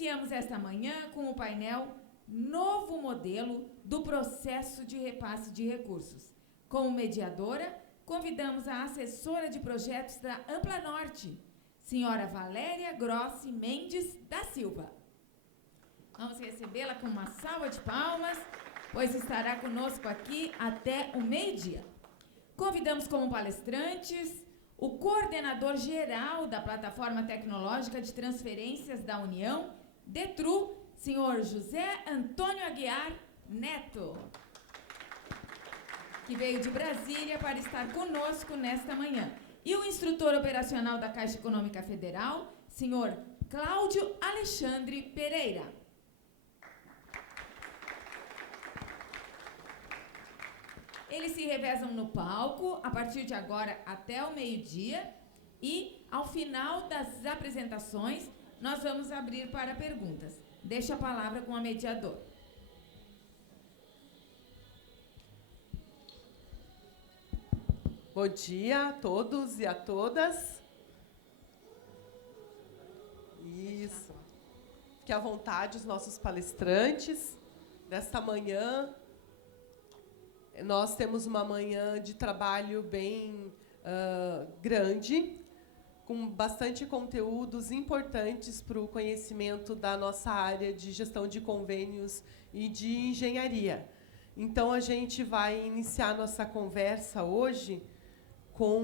Iniciamos esta manhã com o painel Novo Modelo do Processo de Repasse de Recursos. Como mediadora, convidamos a assessora de projetos da Ampla Norte, senhora Valéria Grossi Mendes da Silva. Vamos recebê-la com uma salva de palmas, pois estará conosco aqui até o meio-dia. Convidamos como palestrantes o coordenador geral da Plataforma Tecnológica de Transferências da União, DETRU, senhor José Antônio Aguiar Neto, que veio de Brasília para estar conosco nesta manhã. E o instrutor operacional da Caixa Econômica Federal, senhor Cláudio Alexandre Pereira. Eles se revezam no palco a partir de agora até o meio-dia e, ao final das apresentações, nós vamos abrir para perguntas. Deixo a palavra com a mediadora. Bom dia a todos e a todas. Isso. Fique à vontade os nossos palestrantes. Nesta manhã, nós temos uma manhã de trabalho bem grande, com bastante conteúdos importantes para o conhecimento da nossa área de gestão de convênios e de engenharia. Então, a gente vai iniciar nossa conversa hoje com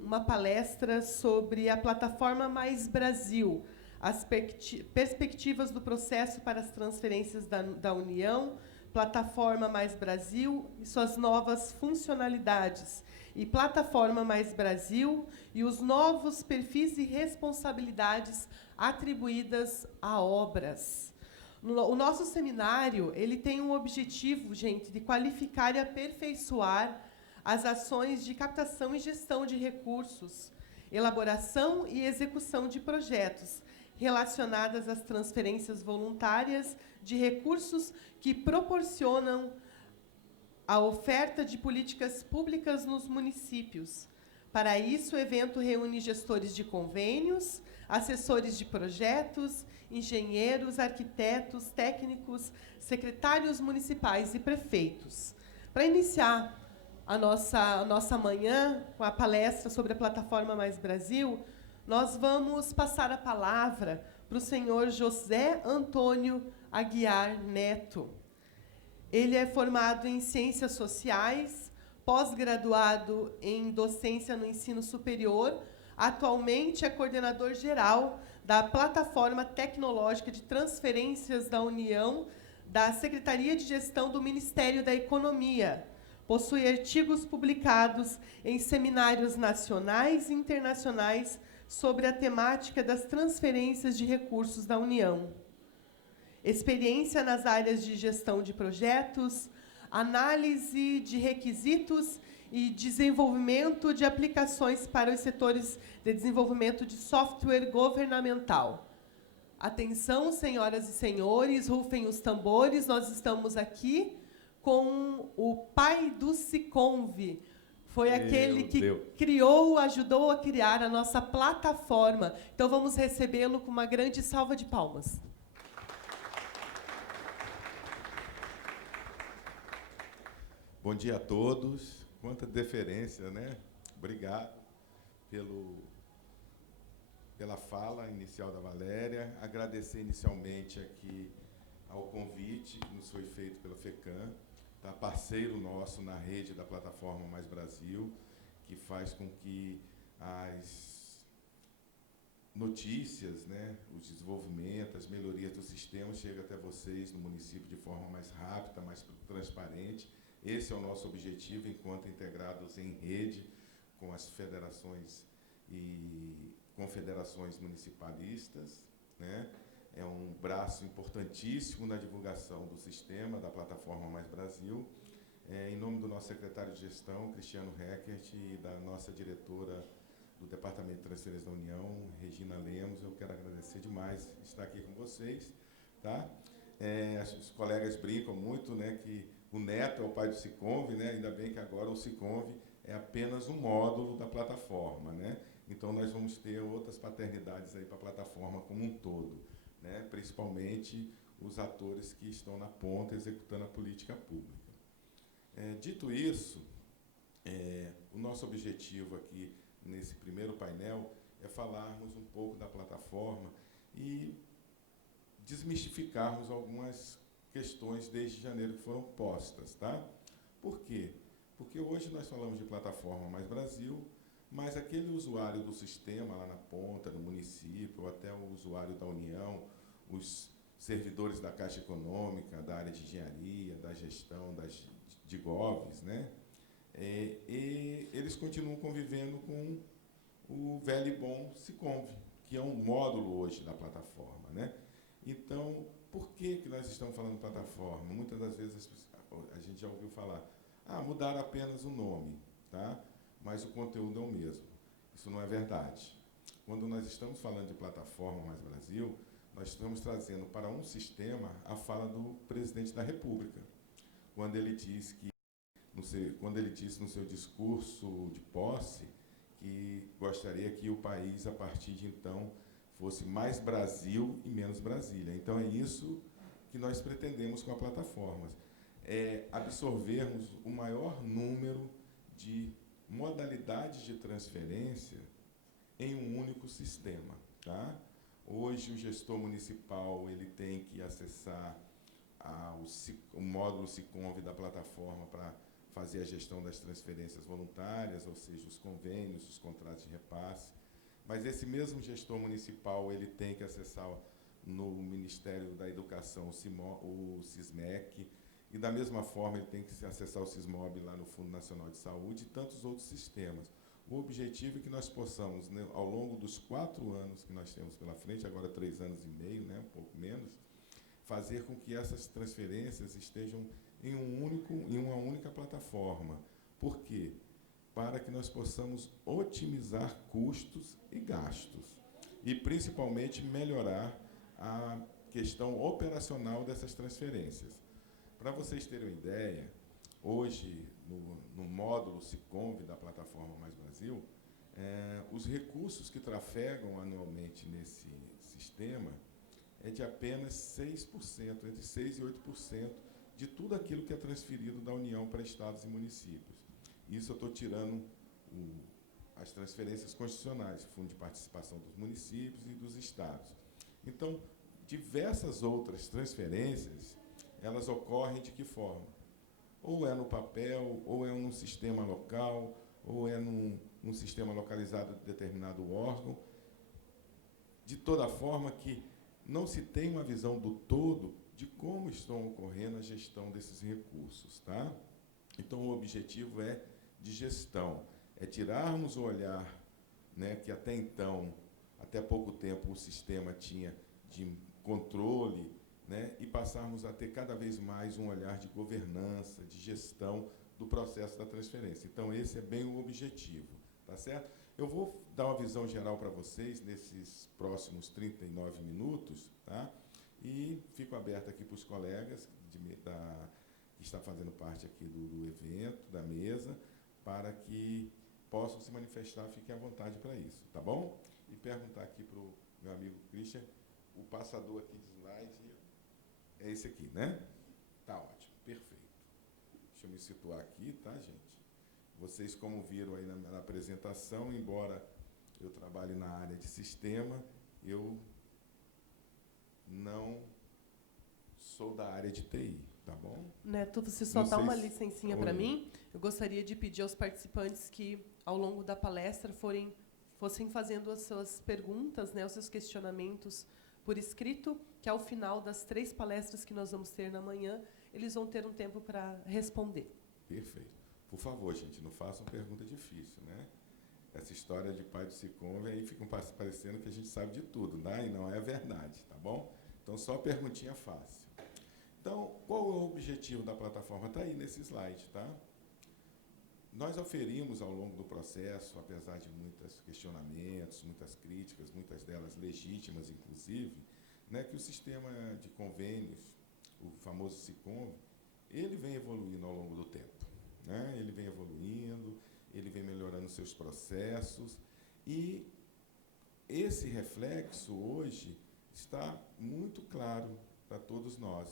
uma palestra sobre a Plataforma Mais Brasil, as perspectivas do processo para as transferências da União, Plataforma Mais Brasil e suas novas funcionalidades, e Plataforma Mais Brasil e os novos perfis e responsabilidades atribuídas a obras. O nosso seminário ele tem um objetivo, gente, de qualificar e aperfeiçoar as ações de captação e gestão de recursos, elaboração e execução de projetos relacionadas às transferências voluntárias de recursos que proporcionam a oferta de políticas públicas nos municípios. Para isso, o evento reúne gestores de convênios, assessores de projetos, engenheiros, arquitetos, técnicos, secretários municipais e prefeitos. Para iniciar a nossa manhã com a palestra sobre a Plataforma Mais Brasil, nós vamos passar a palavra para o senhor José Antônio Aguiar Neto. Ele é formado em Ciências Sociais, pós-graduado em Docência no Ensino Superior, atualmente é coordenador geral da Plataforma Tecnológica de Transferências da União, da Secretaria de Gestão do Ministério da Economia. Possui artigos publicados em seminários nacionais e internacionais sobre a temática das transferências de recursos da União. Experiência nas áreas de gestão de projetos, análise de requisitos e desenvolvimento de aplicações para os setores de desenvolvimento de software governamental. Atenção, senhoras e senhores, rufem os tambores, nós estamos aqui com o pai do Siconv. Foi aquele que criou, ajudou a criar a nossa plataforma. Então, vamos recebê-lo com uma grande salva de palmas. Bom dia a todos. Quanta deferência, né? Obrigado pela fala inicial da Valéria. Agradecer inicialmente aqui ao convite que nos foi feito pela FECAM, tá? Parceiro nosso na rede da Plataforma Mais Brasil, que faz com que as notícias, né, os desenvolvimentos, as melhorias do sistema cheguem até vocês no município de forma mais rápida, mais transparente. Esse é o nosso objetivo, enquanto integrados em rede com as federações e confederações municipalistas, né? É um braço importantíssimo na divulgação do sistema da Plataforma Mais Brasil. Em nome do nosso secretário de Gestão, Cristiano Reckert, e da nossa diretora do Departamento de Transferências da União, Regina Lemos, eu quero agradecer demais estar aqui com vocês. Tá? Os colegas brincam muito, né, que o Neto é o pai do Siconv, né? Ainda bem que agora o Siconv é apenas um módulo da plataforma, né? Então, nós vamos ter outras paternidades aí para a plataforma como um todo. né, principalmente os atores que estão na ponta executando a política pública. Dito isso, o nosso objetivo aqui nesse primeiro painel é falarmos um pouco da plataforma e desmistificarmos algumas questões desde janeiro que foram postas, tá? Por quê? Porque hoje nós falamos de plataforma Mais Brasil, mas aquele usuário do sistema lá na ponta, no município, ou até o usuário da União, os servidores da Caixa Econômica, da área de engenharia, da gestão, de GOVs, né? E eles continuam convivendo com o velho e bom Siconv, que é um módulo hoje da plataforma, né? Então, por que nós estamos falando de plataforma? Muitas das vezes a gente já ouviu falar, mudaram apenas o nome, tá? Mas o conteúdo é o mesmo. Isso não é verdade. Quando nós estamos falando de plataforma Mais Brasil, nós estamos trazendo para um sistema a fala do presidente da República, quando ele disse no seu discurso de posse que gostaria que o país, a partir de então, fosse mais Brasil e menos Brasília. Então, é isso que nós pretendemos com a plataforma, absorvermos o maior número de modalidades de transferência em um único sistema, tá? Hoje, o gestor municipal ele tem que acessar o módulo Siconv da plataforma para fazer a gestão das transferências voluntárias, ou seja, os convênios, os contratos de repasse. Mas esse mesmo gestor municipal ele tem que acessar no Ministério da Educação o SISMEC, e da mesma forma ele tem que acessar o SISMOB lá no Fundo Nacional de Saúde e tantos outros sistemas. O objetivo é que nós possamos, né, ao longo dos 4 anos que nós temos pela frente, agora 3 anos e meio, né, um pouco menos, fazer com que essas transferências estejam em uma única plataforma. Por quê? Para que nós possamos otimizar custos e gastos e, principalmente, melhorar a questão operacional dessas transferências. Para vocês terem uma ideia, hoje, no módulo Siconv da plataforma Mais Brasil, os recursos que trafegam anualmente nesse sistema é de apenas 6%, entre 6% e 8% de tudo aquilo que é transferido da União para estados e municípios. Isso eu estou tirando as transferências constitucionais, Fundo de Participação dos Municípios e dos Estados. Então, diversas outras transferências, elas ocorrem de que forma? Ou é no papel, ou é num sistema local, ou é num sistema localizado de determinado órgão. De toda forma que não se tem uma visão do todo de como estão ocorrendo a gestão desses recursos, tá? Então, o objetivo é de gestão, é tirarmos o olhar, né, que até então, até pouco tempo, o sistema tinha de controle, né, e passarmos a ter cada vez mais um olhar de governança, de gestão do processo da transferência. Então, esse é bem o objetivo, tá certo? Eu vou dar uma visão geral para vocês nesses próximos 39 minutos, tá? E fico aberto aqui para os colegas que estão fazendo parte aqui do evento, da mesa, para que possam se manifestar, fiquem à vontade para isso, tá bom? E perguntar aqui para o meu amigo Christian, o passador aqui de slide é esse aqui, né? Tá ótimo, perfeito. Deixa eu me situar aqui, tá, gente? Vocês, como viram aí na apresentação, embora eu trabalhe na área de sistema, eu não sou da área de TI, tá bom? Neto, você só dá uma licencinha para mim? Eu gostaria de pedir aos participantes que, ao longo da palestra, fossem fazendo as suas perguntas, né, os seus questionamentos por escrito, que ao final das 3 palestras que nós vamos ter na manhã, eles vão ter um tempo para responder. Perfeito. Por favor, gente, não façam pergunta difícil, né? Essa história de pai do Siconv, aí fica parecendo que a gente sabe de tudo, né? E não é verdade, tá bom? Então, só perguntinha fácil. Então, qual é o objetivo da plataforma? Está aí nesse slide, tá? Nós oferimos ao longo do processo, apesar de muitos questionamentos, muitas críticas, muitas delas legítimas, inclusive, né, que o sistema de convênios, o famoso Siconv, ele vem evoluindo ao longo do tempo, né? Ele vem evoluindo, ele vem melhorando seus processos, e esse reflexo hoje está muito muito claro para todos nós.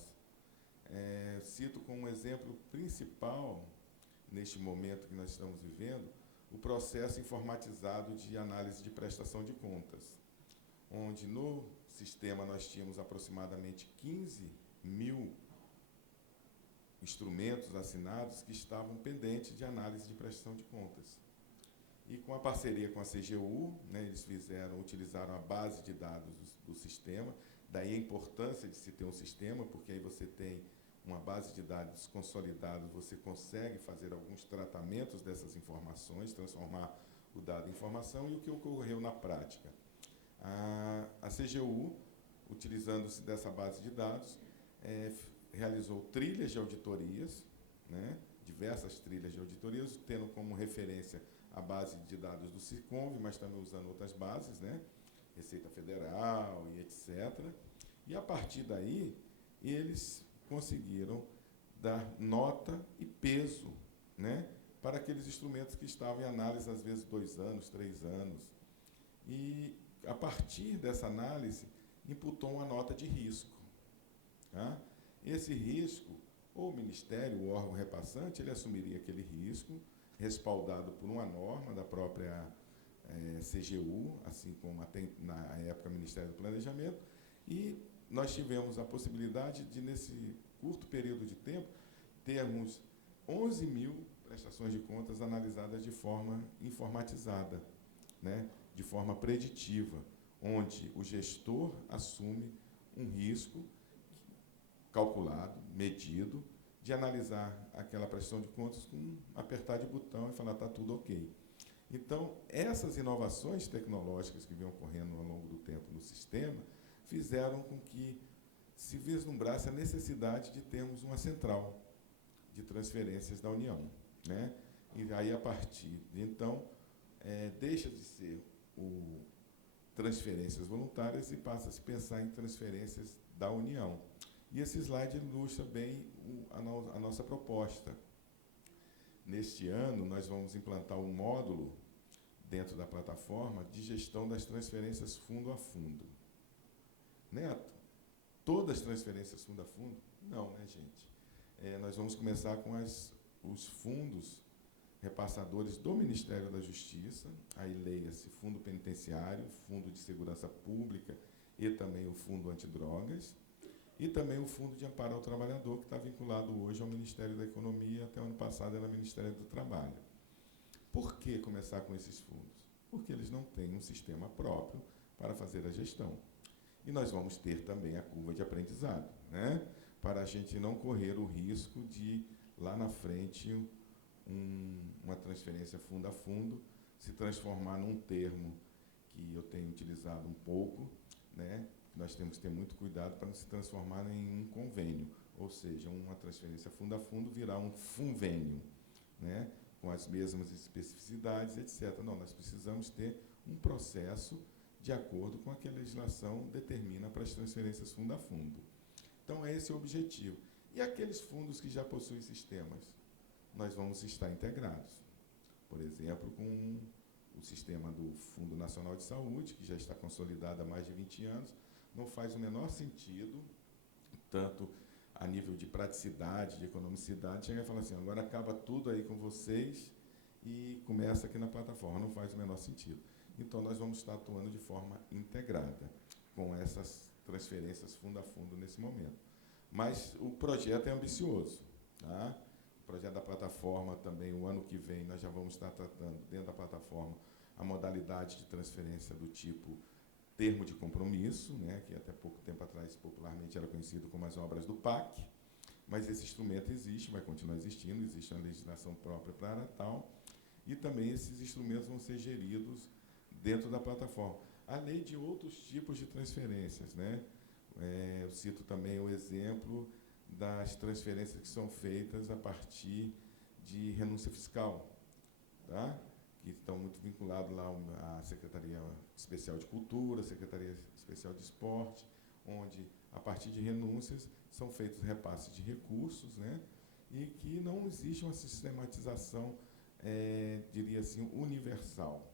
Cito como um exemplo principal, neste momento que nós estamos vivendo, o processo informatizado de análise de prestação de contas, onde no sistema nós tínhamos aproximadamente 15.000 instrumentos assinados que estavam pendentes de análise de prestação de contas. E com a parceria com a CGU, né, eles utilizaram a base de dados do sistema, daí a importância de se ter um sistema, porque aí você tem uma base de dados consolidada, você consegue fazer alguns tratamentos dessas informações, transformar o dado em informação. E o que ocorreu na prática? A CGU, utilizando-se dessa base de dados, realizou trilhas de auditorias, né, diversas trilhas de auditorias, tendo como referência a base de dados do Siconv, mas também usando outras bases, né, Receita Federal e etc. E, a partir daí, eles conseguiram dar nota e peso, né, para aqueles instrumentos que estavam em análise, às vezes, 2 anos, 3 anos. E, a partir dessa análise, imputou uma nota de risco. Tá? Esse risco, o Ministério, o órgão repassante, ele assumiria aquele risco, respaldado por uma norma da própria CGU, assim como na época Ministério do Planejamento, e nós tivemos a possibilidade de, nesse curto período de tempo, termos 11.000 prestações de contas analisadas de forma informatizada, né, de forma preditiva, onde o gestor assume um risco calculado, medido, de analisar aquela prestação de contas com um apertar de botão e falar está tudo ok. Então, essas inovações tecnológicas que vêm ocorrendo ao longo do tempo no sistema fizeram com que se vislumbrasse a necessidade de termos uma central de transferências da União, né? E aí, a partir de então, deixa de ser transferências voluntárias e passa a se pensar em transferências da União. E esse slide ilustra bem a nossa proposta. Neste ano, nós vamos implantar um módulo dentro da plataforma de gestão das transferências fundo a fundo. Neto, todas as transferências fundo a fundo? Não, né, gente? Nós vamos começar com os fundos repassadores do Ministério da Justiça, aí leia-se Fundo Penitenciário, Fundo de Segurança Pública e também o Fundo Antidrogas, e também o Fundo de Amparo ao Trabalhador, que está vinculado hoje ao Ministério da Economia, até o ano passado era o Ministério do Trabalho. Por que começar com esses fundos? Porque eles não têm um sistema próprio para fazer a gestão. E nós vamos ter também a curva de aprendizado, né? Para a gente não correr o risco de, lá na frente, uma transferência fundo a fundo se transformar num termo que eu tenho utilizado um pouco, né? Nós temos que ter muito cuidado para não se transformar em um convênio, ou seja, uma transferência fundo a fundo virar um funvênio, né? Com as mesmas especificidades, etc. Não, nós precisamos ter um processo de acordo com o que a legislação determina para as transferências fundo a fundo. Então, esse é o objetivo. E aqueles fundos que já possuem sistemas? Nós vamos estar integrados. Por exemplo, com o sistema do Fundo Nacional de Saúde, que já está consolidado há mais de 20 anos, não faz o menor sentido, tanto a nível de praticidade, de economicidade, chegar e falar assim, agora acaba tudo aí com vocês e começa aqui na plataforma. Não faz o menor sentido. Então, nós vamos estar atuando de forma integrada com essas transferências fundo a fundo nesse momento. Mas o projeto é ambicioso. Tá? O projeto da plataforma também, o ano que vem, nós já vamos estar tratando, dentro da plataforma, a modalidade de transferência do tipo termo de compromisso, né, que até pouco tempo atrás popularmente era conhecido como as obras do PAC, mas esse instrumento existe, vai continuar existindo, existe uma legislação própria para tal, e também esses instrumentos vão ser geridos dentro da plataforma, além de outros tipos de transferências, né? Eu cito também o exemplo das transferências que são feitas a partir de renúncia fiscal, tá? Que estão muito vinculados lá à Secretaria Especial de Cultura, Secretaria Especial de Esporte, onde, a partir de renúncias, são feitos repasses de recursos, né? E que não existe uma sistematização, diria assim, universal,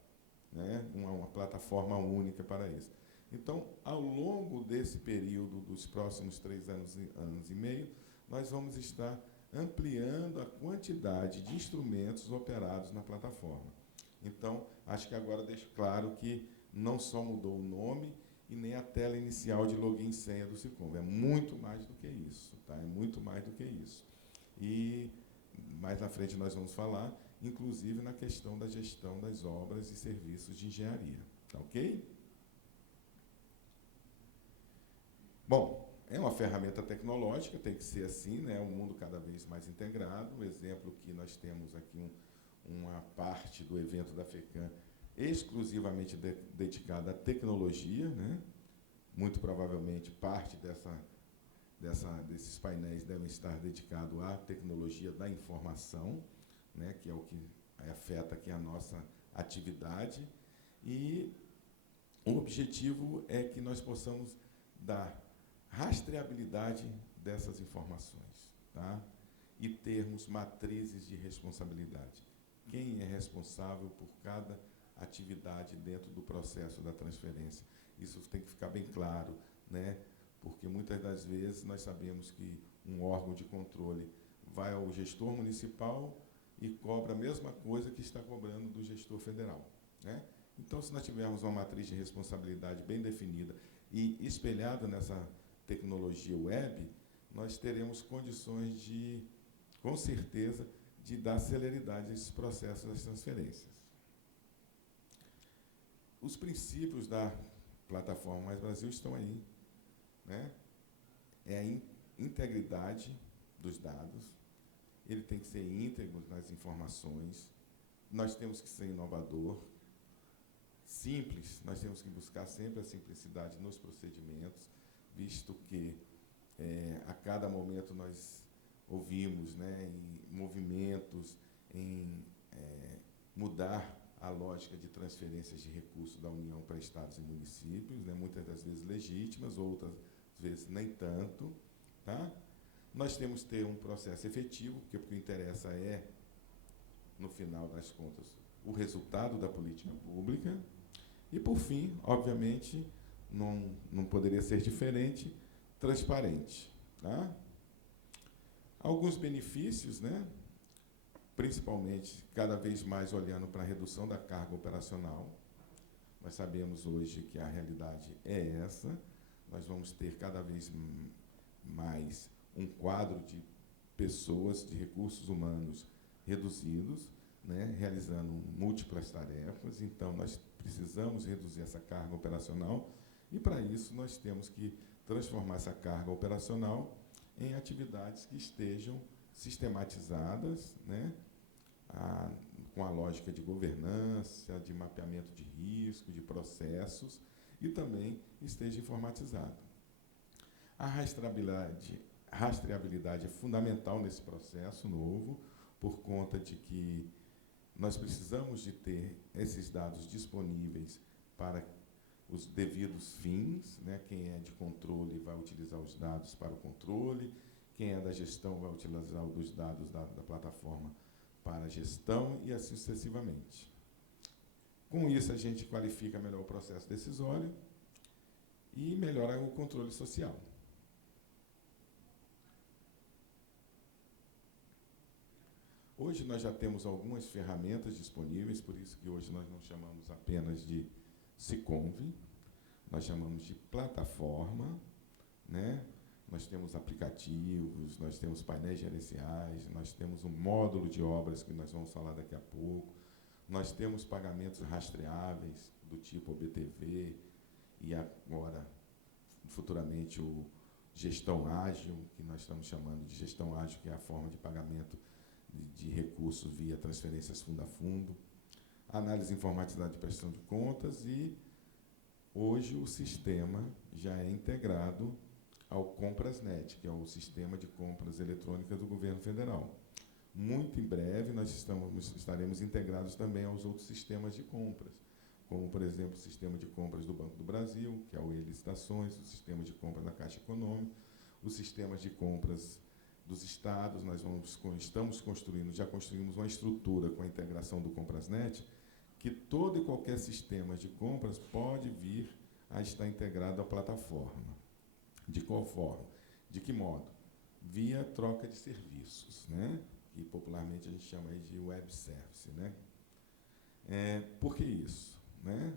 né? Uma plataforma única para isso. Então, ao longo desse período, dos próximos 3 anos e meio, nós vamos estar ampliando a quantidade de instrumentos operados na plataforma. Então, acho que agora deixo claro que não só mudou o nome e nem a tela inicial de login e senha do Siconv. É muito mais do que isso, tá? É muito mais do que isso. E mais na frente nós vamos falar, inclusive na questão da gestão das obras e serviços de engenharia. Tá ok? Bom, é uma ferramenta tecnológica, tem que ser assim, né? Um mundo cada vez mais integrado. O exemplo que nós temos aqui, uma parte do evento da FECAM exclusivamente dedicada à tecnologia, né? Muito provavelmente parte desses painéis devem estar dedicados à tecnologia da informação, né? Que é o que afeta aqui a nossa atividade. E o objetivo é que nós possamos dar rastreabilidade dessas informações, tá? E termos matrizes de responsabilidade. Quem é responsável por cada atividade dentro do processo da transferência? Isso tem que ficar bem claro, né? Porque muitas das vezes nós sabemos que um órgão de controle vai ao gestor municipal e cobra a mesma coisa que está cobrando do gestor federal, né? Então, se nós tivermos uma matriz de responsabilidade bem definida e espelhada nessa tecnologia web, nós teremos condições de, com certeza, de dar celeridade a esses processos das transferências. Os princípios da plataforma Mais Brasil estão aí, né? É a integridade dos dados, ele tem que ser íntegro nas informações, nós temos que ser inovador, simples, nós temos que buscar sempre a simplicidade nos procedimentos, visto que a cada momento nós ouvimos, né, em movimentos, em mudar a lógica de transferências de recursos da União para estados e municípios, né, muitas das vezes legítimas, outras vezes nem tanto, tá? Nós temos que ter um processo efetivo, porque o que interessa é, no final das contas, o resultado da política pública. E, por fim, obviamente, não poderia ser diferente, transparente, tá? Alguns benefícios, né? Principalmente, cada vez mais olhando para a redução da carga operacional. Nós sabemos hoje que a realidade é essa. Nós vamos ter cada vez mais um quadro de pessoas, de recursos humanos reduzidos, né, realizando múltiplas tarefas. Então, nós precisamos reduzir essa carga operacional e, para isso, nós temos que transformar essa carga operacional em atividades que estejam sistematizadas, né, com a lógica de governança, de mapeamento de risco, de processos, e também esteja informatizado. A rastreabilidade é fundamental nesse processo novo, por conta de que nós precisamos de ter esses dados disponíveis para os devidos fins, né? Quem é de controle vai utilizar os dados para o controle, quem é da gestão vai utilizar os dados da plataforma para a gestão e assim sucessivamente. Com isso, a gente qualifica melhor o processo decisório e melhora o controle social. Hoje nós já temos algumas ferramentas disponíveis, por isso que hoje nós não chamamos apenas de Siconv, nós chamamos de plataforma, né? Nós temos aplicativos, nós temos painéis gerenciais, nós temos um módulo de obras que nós vamos falar daqui a pouco, nós temos pagamentos rastreáveis do tipo OBTV e agora, futuramente, o gestão ágil, que nós estamos chamando de gestão ágil, que é a forma de pagamento de recursos via transferências fundo a fundo, análise informatizada de prestação de contas e, hoje, o sistema já é integrado ao Comprasnet, que é o sistema de compras eletrônicas do governo federal. Muito em breve, nós estaremos integrados também aos outros sistemas de compras, como, por exemplo, o sistema de compras do Banco do Brasil, que é o e-licitações, o sistema de compras da Caixa Econômica, os sistemas de compras dos estados. Estamos construindo, já construímos uma estrutura com a integração do Comprasnet, que todo e qualquer sistema de compras pode vir a estar integrado à plataforma. De qual forma? De que modo? Via troca de serviços, né? Que popularmente a gente chama aí de web service, né? Por que isso? Né?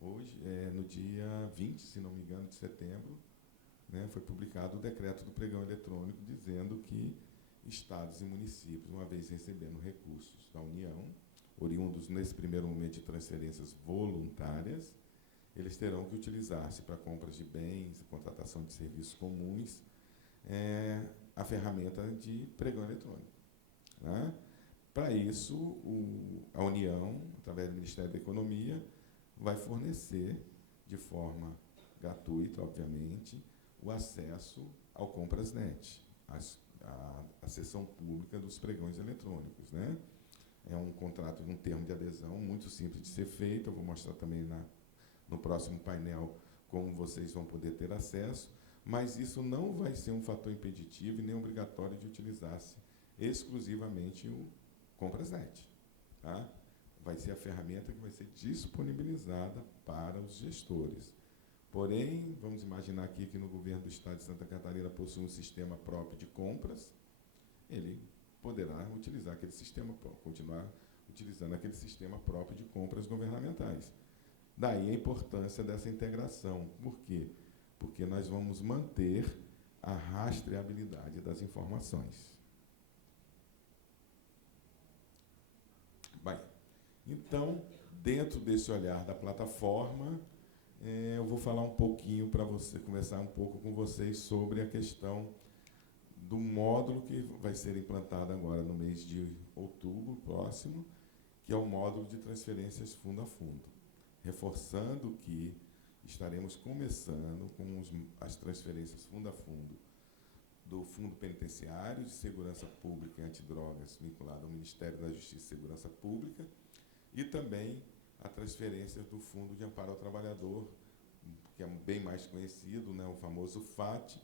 Hoje, no dia 20, se não me engano, de setembro, né, foi publicado o decreto do pregão eletrônico dizendo que estados e municípios, uma vez recebendo recursos da União, oriundos nesse primeiro momento de transferências voluntárias, eles terão que utilizar-se para compras de bens e contratação de serviços comuns a ferramenta de pregão eletrônico. Né? Para isso, a União, através do Ministério da Economia, vai fornecer, de forma gratuita, obviamente, o acesso ao Comprasnet, a sessão pública dos pregões eletrônicos. Né? É um contrato, um termo de adesão muito simples de ser feito. Eu vou mostrar também no próximo painel como vocês vão poder ter acesso, mas isso não vai ser um fator impeditivo e nem obrigatório de utilizar-se exclusivamente o Comprasnet. Tá? Vai ser a ferramenta que vai ser disponibilizada para os gestores. Porém, vamos imaginar aqui que no governo do Estado de Santa Catarina possui um sistema próprio de compras, ele poderá utilizar aquele sistema, continuar utilizando aquele sistema próprio de compras governamentais. Daí a importância dessa integração. Por quê? Porque nós vamos manter a rastreabilidade das informações. Bem, então, dentro desse olhar da plataforma, eu vou falar um pouquinho para você, conversar um pouco com vocês sobre a questão do módulo que vai ser implantado agora no mês de outubro próximo, que é o módulo de transferências fundo a fundo. Reforçando que estaremos começando com as transferências fundo a fundo do Fundo Penitenciário de Segurança Pública e Antidrogas, vinculado ao Ministério da Justiça e Segurança Pública, e também a transferência do Fundo de Amparo ao Trabalhador, que é bem mais conhecido, né, o famoso FAT,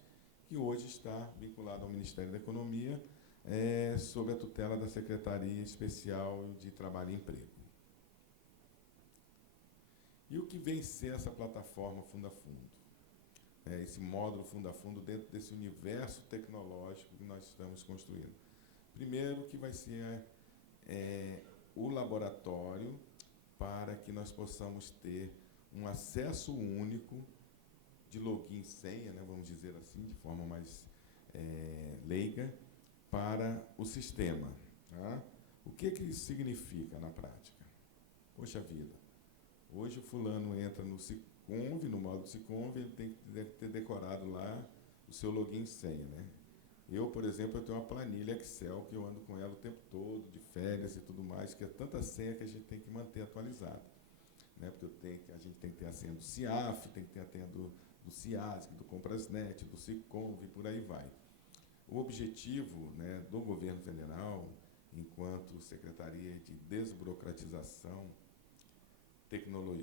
que hoje está vinculado ao Ministério da Economia, sob a tutela da Secretaria Especial de Trabalho e Emprego. E o que vem ser essa plataforma Fundo a Fundo? Esse módulo Fundo a Fundo dentro desse universo tecnológico que nós estamos construindo. Primeiro, que vai ser o laboratório para que nós possamos ter um acesso único de login e senha, né, vamos dizer assim, de forma mais leiga, para o sistema. Tá? O que isso significa na prática? Poxa vida, hoje o fulano entra no Siconv, no módulo Siconv, ele tem que ter decorado lá o seu login e senha. Né? Eu, por exemplo, eu tenho uma planilha Excel que eu ando com ela o tempo todo, de férias e tudo mais, que é tanta senha que a gente tem que manter atualizada. Né? Porque a gente tem que ter a senha do CIAF, tem que ter a senha do CIASC, do Comprasnet, do Siconv e por aí vai. O objetivo, né, do governo federal, enquanto Secretaria de Desburocratização,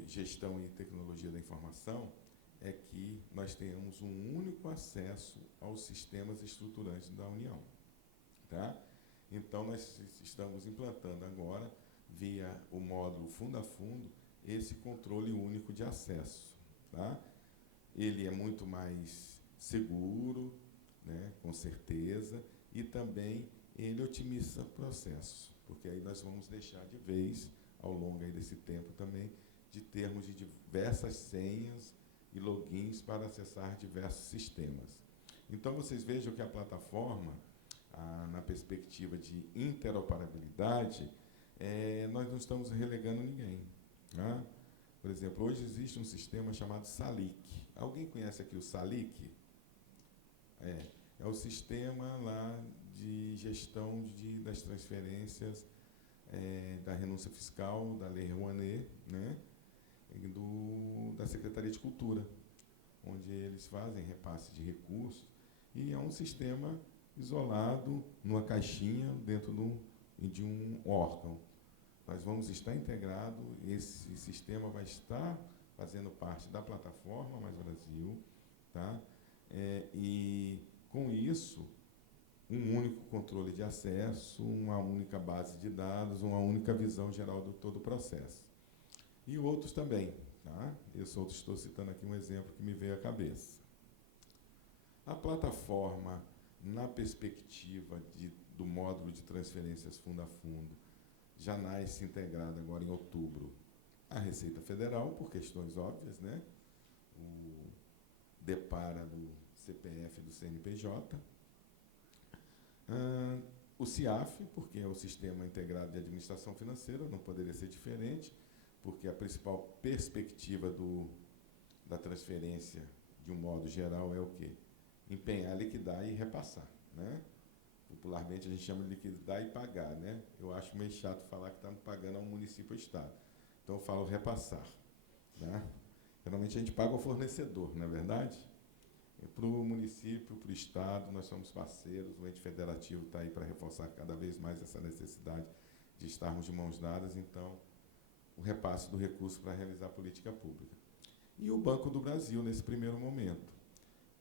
Gestão e Tecnologia da Informação, é que nós tenhamos um único acesso aos sistemas estruturantes da União. Tá? Então, nós estamos implantando agora, via o módulo Fundo a Fundo, esse controle único de acesso. Tá? Ele é muito mais seguro, né, com certeza, e também ele otimiza o processo, porque aí nós vamos deixar de vez, ao longo aí desse tempo também, de termos de diversas senhas e logins para acessar diversos sistemas. Então, vocês vejam que a plataforma, na perspectiva de interoperabilidade, nós não estamos relegando ninguém. Tá? Por exemplo, hoje existe um sistema chamado SALIC. Alguém conhece aqui o SALIC? É o sistema lá de gestão das transferências da renúncia fiscal, da Lei Rouanet, né? Da Secretaria de Cultura, onde eles fazem repasse de recursos, e é um sistema isolado, numa caixinha, dentro de um órgão. Nós vamos estar integrado, esse sistema vai estar fazendo parte da plataforma Mais Brasil, tá? E, com isso, um único controle de acesso, uma única base de dados, uma única visão geral do todo o processo. E outros também, Tá? Eu só estou citando aqui um exemplo que me veio à cabeça. A plataforma, na perspectiva do módulo de transferências fundo a fundo, já nasce integrada agora em outubro à Receita Federal, por questões óbvias, né? O depara do CPF e do CNPJ. O CIAF, porque é o Sistema Integrado de Administração Financeira, não poderia ser diferente, porque a principal perspectiva da transferência, de um modo geral, é o quê? Empenhar, liquidar e repassar, né? Popularmente a gente chama de liquidar e pagar, né? Eu acho meio chato falar que estamos pagando a um município ou estado. Então eu falo repassar, né? Geralmente a gente paga ao fornecedor, não é verdade? Para o município, para o estado, nós somos parceiros, o ente federativo está aí para reforçar cada vez mais essa necessidade de estarmos de mãos dadas, então, o repasse do recurso para realizar a política pública. E o Banco do Brasil, nesse primeiro momento.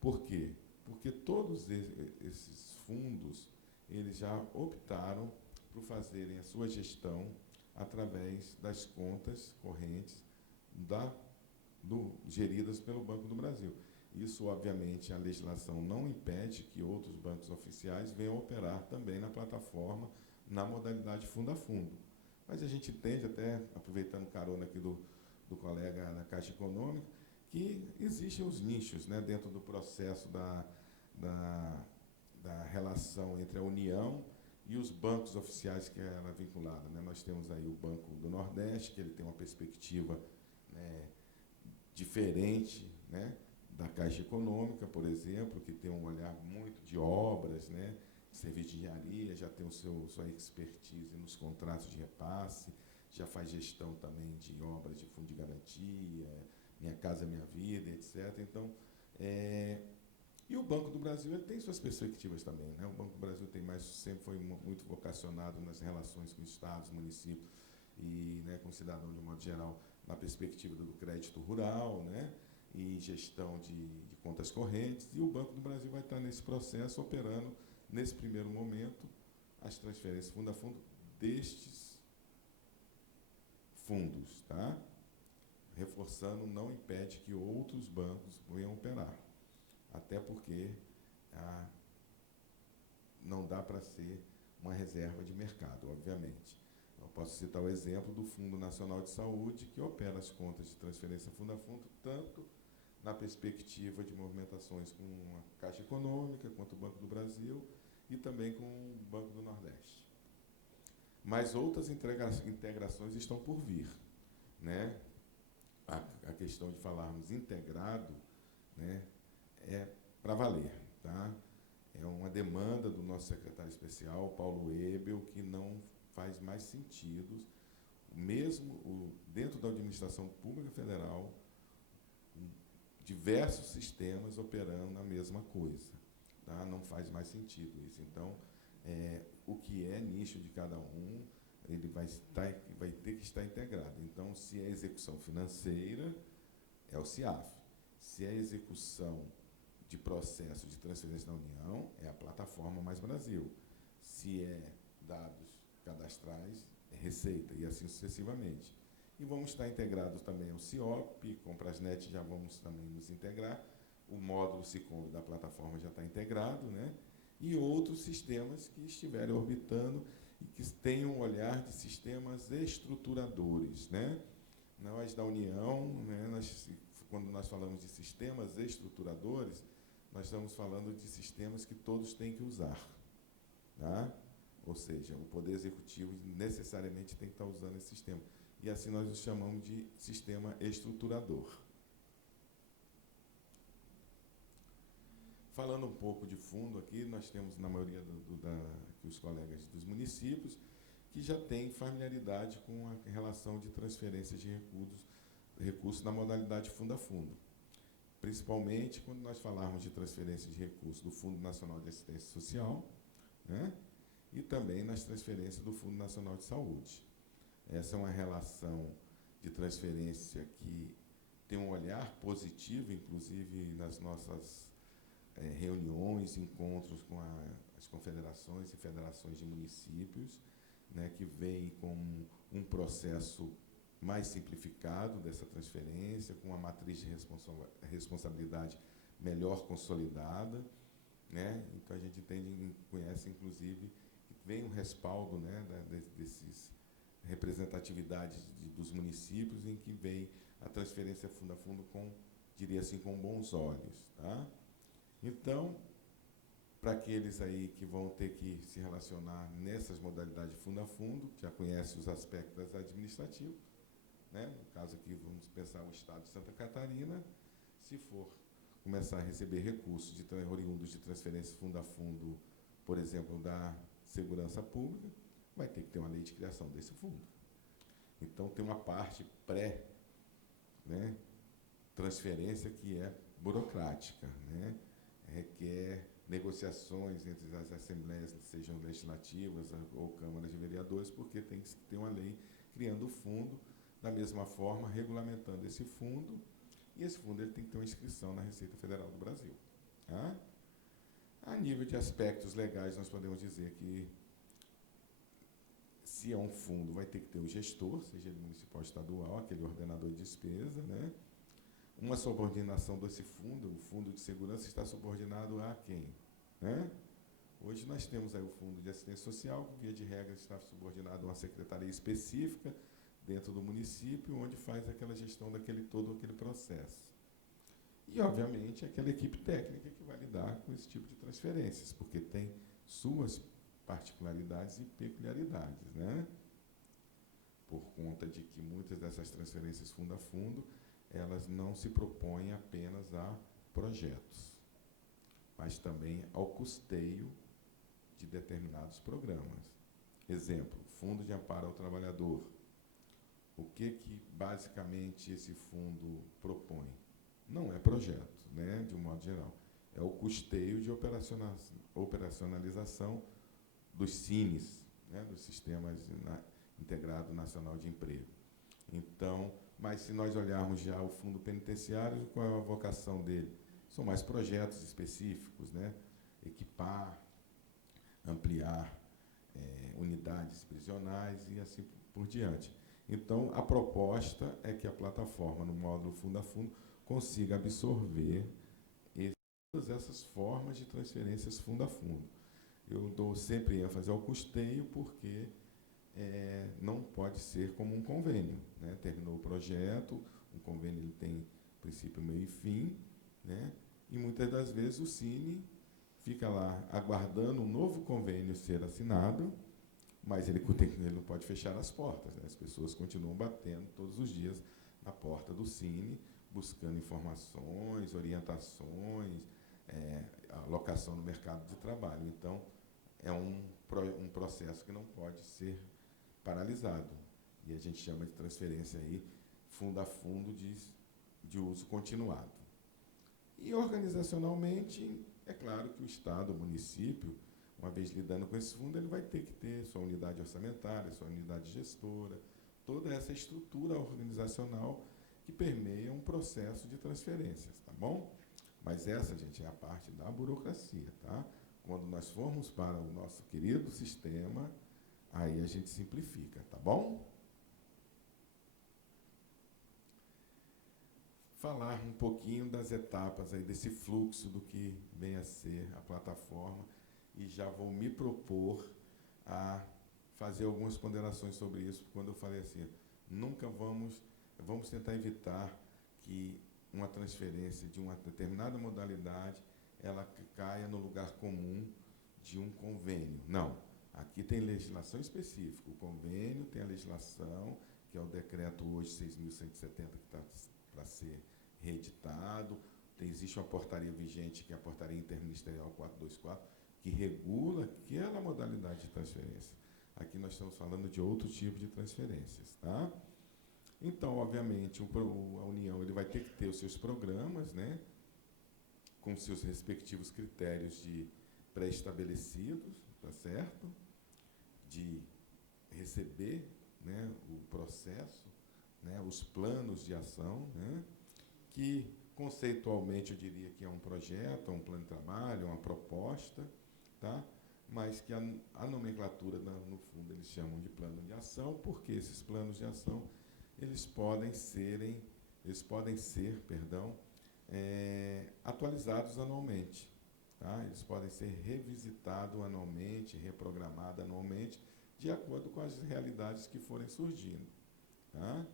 Por quê? Porque todos esses fundos, eles já optaram por fazerem a sua gestão através das contas correntes geridas pelo Banco do Brasil. Isso, obviamente, a legislação não impede que outros bancos oficiais venham operar também na plataforma, na modalidade fundo a fundo. Mas a gente entende, até aproveitando carona aqui do colega da Caixa Econômica, que existem os nichos, né, dentro do processo da relação entre a União e os bancos oficiais que ela é vinculada, né? Nós temos aí o Banco do Nordeste, que ele tem uma perspectiva, né, diferente, né, da Caixa Econômica, por exemplo, que tem um olhar muito de obras, né, serviço de engenharia, já tem sua expertise nos contratos de repasse, já faz gestão também de obras de fundo de garantia, Minha Casa Minha Vida, etc. Então, e o Banco do Brasil ele tem suas perspectivas também, né? O Banco do Brasil sempre foi muito vocacionado nas relações com estados, municípios e, né, com o cidadão de um modo geral, na perspectiva do crédito rural, né, e gestão de contas correntes, e o Banco do Brasil vai estar nesse processo, operando, nesse primeiro momento, as transferências fundo a fundo destes fundos, tá? Reforçando, não impede que outros bancos venham operar, até porque não dá para ser uma reserva de mercado, obviamente. Eu posso citar o exemplo do Fundo Nacional de Saúde, que opera as contas de transferência fundo a fundo, tanto na perspectiva de movimentações com a Caixa Econômica, quanto o Banco do Brasil, e também com o Banco do Nordeste. Mas outras integrações estão por vir, né? A questão de falarmos integrado, né, é para valer, tá? É uma demanda do nosso secretário especial, Paulo Ebel, que não faz mais sentido, mesmo dentro da administração pública federal, diversos sistemas operando a mesma coisa, tá? Não faz mais sentido isso. Então, o que é nicho de cada um, ele vai ter que estar integrado. Então, se é execução financeira, é o CIAF. Se é execução de processo de transferência da União, é a plataforma Mais Brasil. Se é dados cadastrais, é Receita, e assim sucessivamente. E vamos estar integrados também ao CIOP, com Prasnet já vamos também nos integrar, o módulo Siconv da plataforma já está integrado, né? E outros sistemas que estiverem orbitando e que tenham um olhar de sistemas estruturadores, né? Nós da União, né, quando nós falamos de sistemas estruturadores, nós estamos falando de sistemas que todos têm que usar, tá? Ou seja, o Poder Executivo necessariamente tem que estar usando esse sistema. E assim nós o chamamos de sistema estruturador. Falando um pouco de fundo aqui, nós temos na maioria aqui os colegas dos municípios que já têm familiaridade com a relação de transferência de recursos na modalidade fundo a fundo. Principalmente quando nós falarmos de transferência de recursos do Fundo Nacional de Assistência Social, né, e também nas transferências do Fundo Nacional de Saúde. Essa é uma relação de transferência que tem um olhar positivo, inclusive nas nossas reuniões, encontros com as confederações e federações de municípios, né, que vem com um processo mais simplificado dessa transferência, com uma matriz de responsabilidade melhor consolidada, né? Então, a gente entende, conhece, inclusive, que vem um respaldo, né, desses representatividades dos municípios, em que vem a transferência fundo a fundo com, diria assim, com bons olhos. Tá? Então, para aqueles aí que vão ter que se relacionar nessas modalidades de fundo a fundo, já conhecem os aspectos administrativos, né? No caso aqui, vamos pensar o Estado de Santa Catarina, se for começar a receber recursos oriundos de transferências fundo a fundo, por exemplo, da segurança pública, vai ter que ter uma lei de criação desse fundo. Então, tem uma parte pré, né, transferência que é burocrática, né? Requer negociações entre as assembleias, sejam legislativas ou câmaras de vereadores, porque tem que ter uma lei criando o fundo, da mesma forma, regulamentando esse fundo, e esse fundo ele tem que ter uma inscrição na Receita Federal do Brasil. Tá? A nível de aspectos legais, nós podemos dizer que, se é um fundo, vai ter que ter o gestor, seja ele municipal ou estadual, aquele ordenador de despesa, né? Uma subordinação desse fundo, o Fundo de Segurança está subordinado a quem? Né? Hoje nós temos aí o Fundo de Assistência Social, que, via de regra, está subordinado a uma secretaria específica dentro do município, onde faz aquela gestão todo aquele processo. E, obviamente, aquela equipe técnica que vai lidar com esse tipo de transferências, porque tem suas particularidades e peculiaridades, né? Por conta de que muitas dessas transferências fundo a fundo, elas não se propõem apenas a projetos, mas também ao custeio de determinados programas. Exemplo, Fundo de Amparo ao Trabalhador. O que basicamente esse fundo propõe? Não é projeto, né, de um modo geral. É o custeio de operacionalização dos CINES, né, dos Sistemas Integrado Nacional de Emprego. Então, mas se nós olharmos já o fundo penitenciário, qual é a vocação dele? São mais projetos específicos, né? Equipar, ampliar unidades prisionais e assim por diante. Então, a proposta é que a plataforma, no módulo fundo a fundo, consiga absorver todas essas formas de transferências fundo a fundo. Eu dou sempre ênfase ao custeio, porque não pode ser como um convênio, né? Terminou o projeto, um convênio ele tem princípio, meio e fim, né? E muitas das vezes o Cine fica lá aguardando um novo convênio ser assinado, mas ele não pode fechar as portas, né? As pessoas continuam batendo todos os dias na porta do Cine, buscando informações, orientações, alocação no mercado de trabalho. Então, é um processo que não pode ser paralisado. E a gente chama de transferência aí, fundo a fundo de uso continuado. E organizacionalmente, é claro que o Estado, o município, uma vez lidando com esse fundo, ele vai ter que ter sua unidade orçamentária, sua unidade gestora, toda essa estrutura organizacional que permeia um processo de transferências, tá bom? Mas essa, gente, é a parte da burocracia, tá? Quando nós formos para o nosso querido sistema, aí a gente simplifica, tá bom? Falar um pouquinho das etapas aí, desse fluxo do que vem a ser a plataforma, e já vou me propor a fazer algumas ponderações sobre isso, quando eu falei assim, vamos tentar evitar que uma transferência de uma determinada modalidade ela caia no lugar comum de um convênio. Não, aqui tem legislação específica. O convênio tem a legislação, que é o decreto hoje 6.170, que está para ser reeditado. Existe uma portaria vigente, que é a portaria interministerial 424, que regula aquela modalidade de transferência. Aqui nós estamos falando de outro tipo de transferências, tá? Então, obviamente, a União ele vai ter que ter os seus programas, né, com seus respectivos critérios de pré-estabelecidos, tá certo? De receber, né, o processo, né, os planos de ação, né, que conceitualmente eu diria que é um projeto, um plano de trabalho, uma proposta, tá? Mas que a nomenclatura, no fundo, eles chamam de plano de ação, porque esses planos de ação eles podem ser, perdão, atualizados anualmente. Tá? Eles podem ser revisitados anualmente, reprogramados anualmente, de acordo com as realidades que forem surgindo. Tá?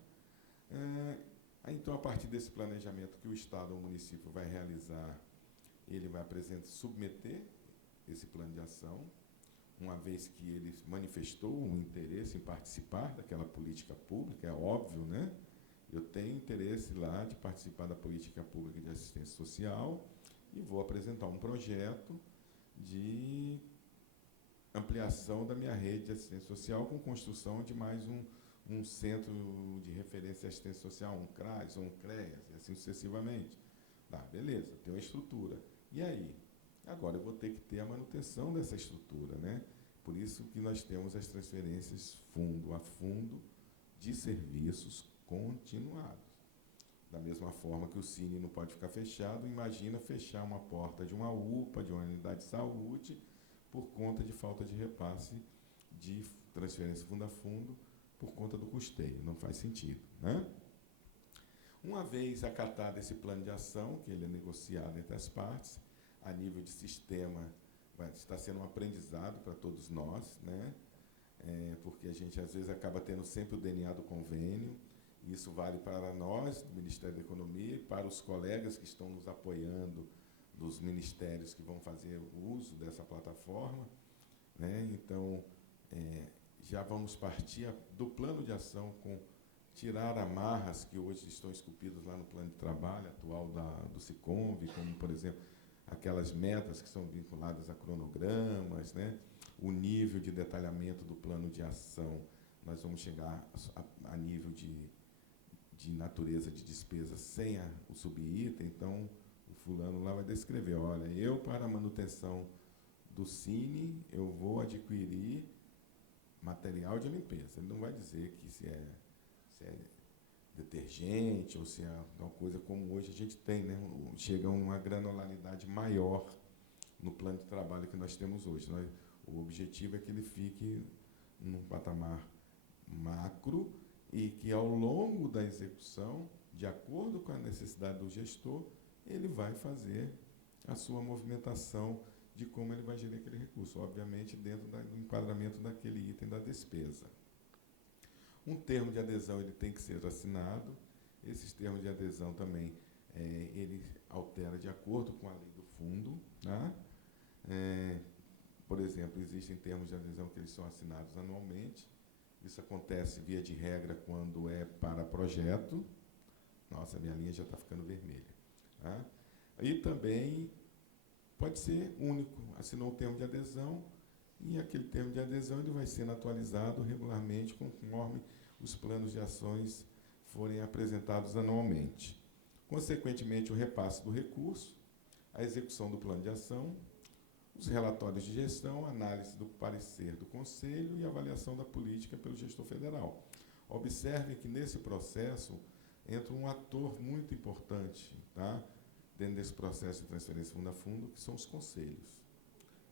Então, a partir desse planejamento que o Estado ou o município vai realizar, ele vai submeter esse plano de ação, uma vez que ele manifestou um interesse em participar daquela política pública, é óbvio, né? Eu tenho interesse lá de participar da política pública de assistência social e vou apresentar um projeto de ampliação da minha rede de assistência social com construção de mais um centro de referência de assistência social, um CRAS ou um CREAS, e assim sucessivamente. Tá, beleza, tem uma estrutura. E aí? Agora eu vou ter que ter a manutenção dessa estrutura, né? Por isso que nós temos as transferências fundo a fundo de serviços continuados. Da mesma forma que o Cine não pode ficar fechado, imagina fechar uma porta de uma UPA, de uma unidade de saúde, por conta de falta de repasse de transferência fundo a fundo, por conta do custeio. Não faz sentido, né? Uma vez acatado esse plano de ação, que ele é negociado entre as partes, a nível de sistema, está sendo um aprendizado para todos nós, né? Porque a gente, às vezes, acaba tendo sempre o DNA do convênio. Isso vale para nós, do Ministério da Economia, e para os colegas que estão nos apoiando, dos ministérios que vão fazer o uso dessa plataforma, né? Então, já vamos partir do plano de ação com tirar amarras que hoje estão esculpidas lá no plano de trabalho atual do SICOMV, como, por exemplo, aquelas metas que são vinculadas a cronogramas, né? O nível de detalhamento do plano de ação, nós vamos chegar a nível de natureza de despesa sem o subitem. Então, o fulano lá vai descrever, olha, eu para a manutenção do Cine, eu vou adquirir material de limpeza. Ele não vai dizer que se é detergente ou se é uma coisa como hoje a gente tem, né? Chega a uma granularidade maior no plano de trabalho que nós temos hoje. O objetivo é que ele fique num patamar macro e que, ao longo da execução, de acordo com a necessidade do gestor, ele vai fazer a sua movimentação de como ele vai gerir aquele recurso, obviamente dentro do enquadramento daquele item da despesa. Um termo de adesão ele tem que ser assinado. Esses termos de adesão também ele altera de acordo com a lei do fundo. Tá? Por exemplo, existem termos de adesão que eles são assinados anualmente. Isso acontece, via de regra, quando é para projeto. Nossa, minha linha já está ficando vermelha. Tá? E também pode ser único. Assinou o termo de adesão e aquele termo de adesão ele vai sendo atualizado regularmente conforme os planos de ações forem apresentados anualmente. Consequentemente, o repasse do recurso, a execução do plano de ação, os relatórios de gestão, análise do parecer do Conselho e avaliação da política pelo gestor federal. Observe que, nesse processo, entra um ator muito importante, tá? Dentro desse processo de transferência fundo a fundo, que são os conselhos,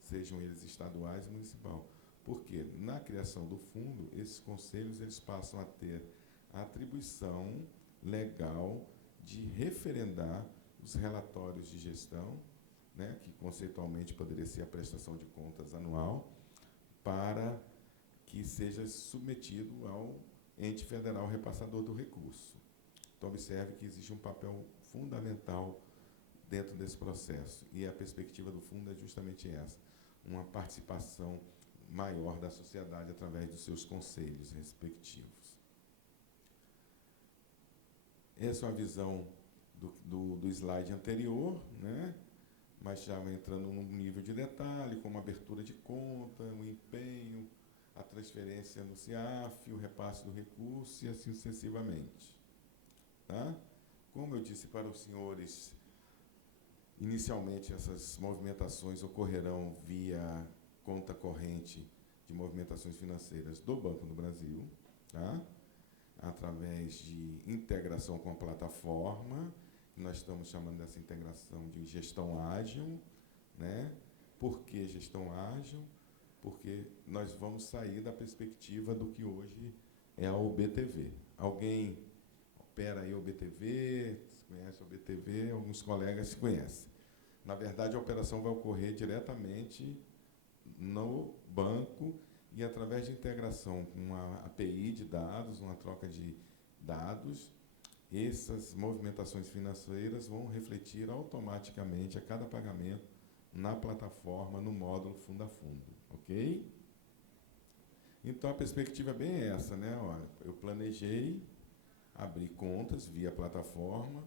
sejam eles estaduais e municipal. Porque, na criação do fundo, esses conselhos eles passam a ter a atribuição legal de referendar os relatórios de gestão, né, que conceitualmente poderia ser a prestação de contas anual, para que seja submetido ao ente federal repassador do recurso. Então, observe que existe um papel fundamental dentro desse processo, e a perspectiva do fundo é justamente essa, uma participação maior da sociedade através dos seus conselhos respectivos. Essa é uma visão do slide anterior, né? Mas já entrando num nível de detalhe, como a abertura de conta, o empenho, a transferência no CIAF, o repasse do recurso e assim sucessivamente. Tá? Como eu disse para os senhores, inicialmente essas movimentações ocorrerão via conta corrente de movimentações financeiras do Banco do Brasil, tá? Através de integração com a plataforma, que nós estamos chamando dessa integração de gestão ágil, né? Por que gestão ágil? Porque nós vamos sair da perspectiva do que hoje é a OBTV. Alguém opera aí o BTV, se conhece o BTV, alguns colegas se conhecem. Na verdade, a operação vai ocorrer diretamente no banco e através de integração com uma API de dados, uma troca de dados, essas movimentações financeiras vão refletir automaticamente a cada pagamento na plataforma, no módulo fundo a fundo, ok? Então, a perspectiva é bem essa, né? Olha, eu planejei abrir contas via plataforma,